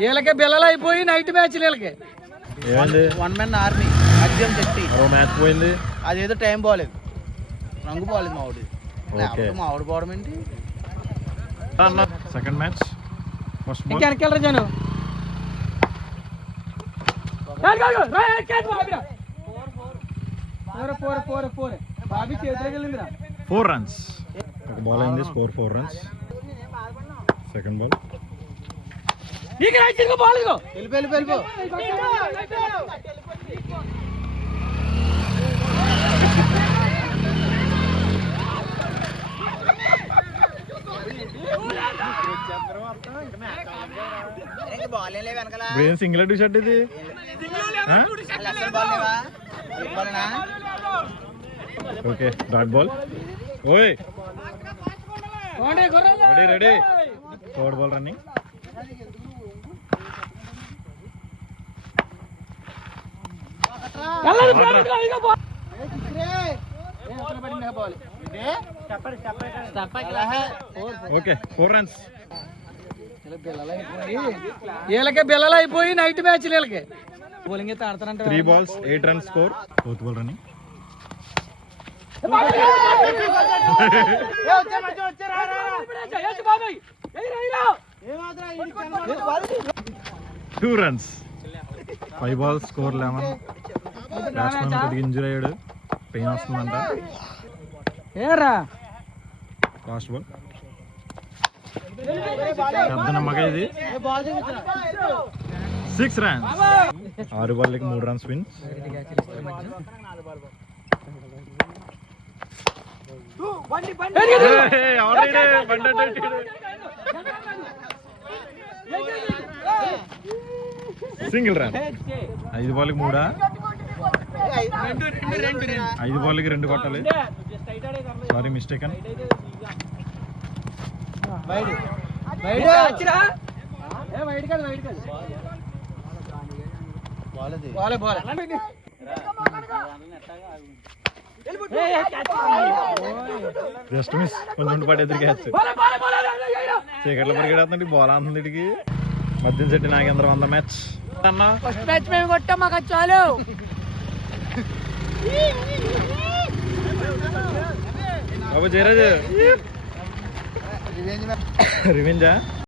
వీళ్ళకి బిల్లలు అయిపోయి నైట్ మ్యాచ్ వీళ్ళకి. వన్ మెన్ ఆర్మీ శక్తి మరో మ్యాచ్ పోయింది. అదేదో టైం బాగాలేదు రంగు బాగాలేదు మా ఆవిడ ఓకే. లేకపోతే మా ఆవిడ పోవడం ఏంటి? సెకండ్ మ్యాచ్ ఫస్ట్ జాను? ఫోర్ రన్స్ ఒక బాల్ అయింది. Score four runs second ball నీకు రైట్ తిరుగు బాల్ ఇదిగో వెళ్ళిపో వెళ్ళిపో వెళ్ళిపో. సింగిల్ టీ షర్ట్ ఇది? ఓకే డాట్ బాల్ ఓయ్. Ready ready third ball running వెళ్ళండి, ప్రేమ, ఇదిగో, ఇదిగో బాల్. ఏ, అసలు పడింది ఆ బాల్. ఓకే ఫోర్ రన్స్ వీళ్ళకి బిల్లలు అయిపోయి నైట్ మ్యాచ్ వీళ్ళకి. బౌలింగ్ అయితే ఆడతారంట three balls eight runs score fourth ball running two runs five balls score eleven batsmen కొద్దిగా ఇంజూర్ అయ్యాడు. పెయిన్ వస్తుందంట. ఏరా? లాస్ట్ బాల్ పెద్ద ఇది. సిక్స్ రన్స్ ఆరు బాల్కి మూడు రన్స్ విన్ సింగిల్ రన్ ఐదు బాల్కి మూడా? ఐదు బాల్కి రెండు కొట్టాలి సారీ మిస్టేక్ అని వైడ్ కాదు వైడ్ కాదు. బాల్ అది బాలే బాలే జస్ట్ మిస్. కొంచెం పడి ఎదురు క్యాచ్. చీకట్లో పరిగెడుతుంది బాల్ అంతుంది ఇటుకి. మధ్యం చెట్టు నాగేంద్ర వంద మ్యాచ్. అన్నా ఫస్ట్ మ్యాచ్ మేము కొట్టాం మాకు అది చాలు. బాబు జయరాజు. రివెంజ్